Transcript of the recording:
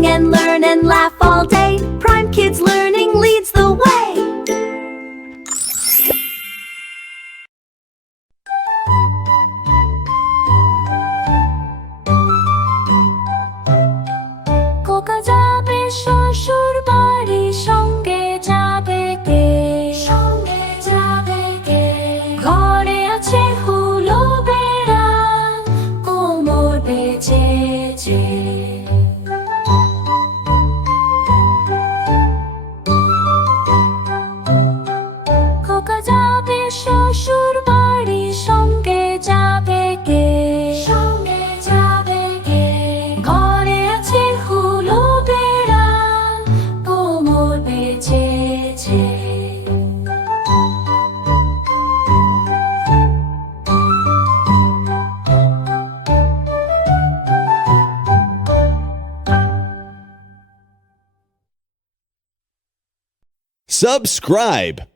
sing and learn and laugh all day. Prime Kids Learning leads the way. খোকা যাবে শ্বশুর বাড়ি সঙ্গে যাবে কে সঙ্গে যাবে কে ঘরে আছে হুলো বেড়া কোমর খোকা Subscribe.